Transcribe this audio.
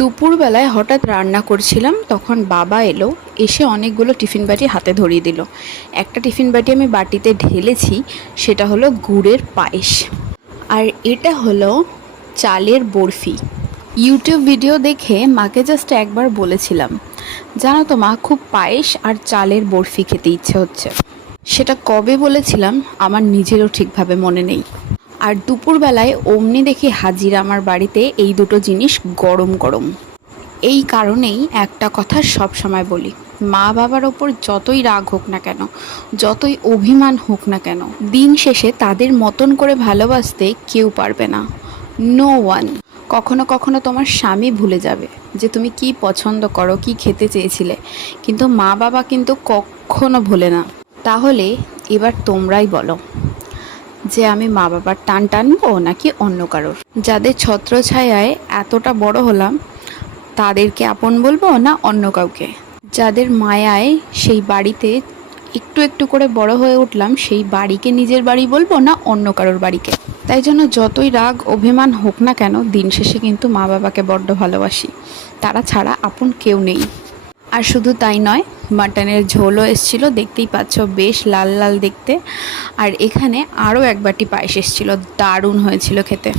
দুপুরবেলায় হঠাৎ রান্না করছিলাম, তখন বাবা এলো। এসে অনেকগুলো টিফিন বাটি হাতে ধরিয়ে দিল। একটা টিফিন বাটি আমি বাটিতে ঢেলেছি, সেটা হলো গুড়ের পায়েস। আর এটা হলো চালের বরফি। ইউটিউব ভিডিও দেখে মাকে জাস্ট একবার বলেছিলাম, জানো তো মা, খুব পায়েস আর চালের বরফি খেতে ইচ্ছে হচ্ছে। সেটা কবে বলেছিলাম আমার নিজেরও ঠিকভাবে মনে নেই। আর দুপুরবেলায় অমনি দেখি হাজির আমার বাড়িতে এই দুটো জিনিস গরম গরম। এই কারণেই একটা কথা সব সময় বলি, মা বাবার ওপর যতই রাগ হোক না কেন, যতই অভিমান হোক না কেন, দিন শেষে তাদের মতন করে ভালোবাসতে কেউ পারবে না। No one. কখনো কখনো তোমার স্বামী ভুলে যাবে যে তুমি কি পছন্দ করো, কি খেতে চেয়েছিলে, কিন্তু মা বাবা কিন্তু কখনো ভুলে না। তাহলে এবার তোমরাই বলো যে আমি মা বাবার টান টানবো নাকি অন্য কারোর? যাদের ছত্রছায়ায় এতটা বড় হলাম তাদেরকে আপন বলবো না অন্য কাউকে? যাদের মায়ায় সেই বাড়িতে একটু একটু করে বড় হয়ে উঠলাম সেই বাড়িকে নিজের বাড়ি বলবো না অন্য কারোর বাড়িকে? তাই জন্য যতই রাগ অভিমান হোক না কেন, দিন শেষে কিন্তু মা বাবাকে বড্ড ভালোবাসি। তারা ছাড়া আপন কেউ নেই। আর শুধু তাই নয়, মাটনের ঝোলও এসেছিলো, দেখতেই পাচ্ছ বেশ লাল লাল দেখতে। আর এখানে আরও এক বাটি পায়েস এসেছিলো, দারুণ হয়েছিল খেতে।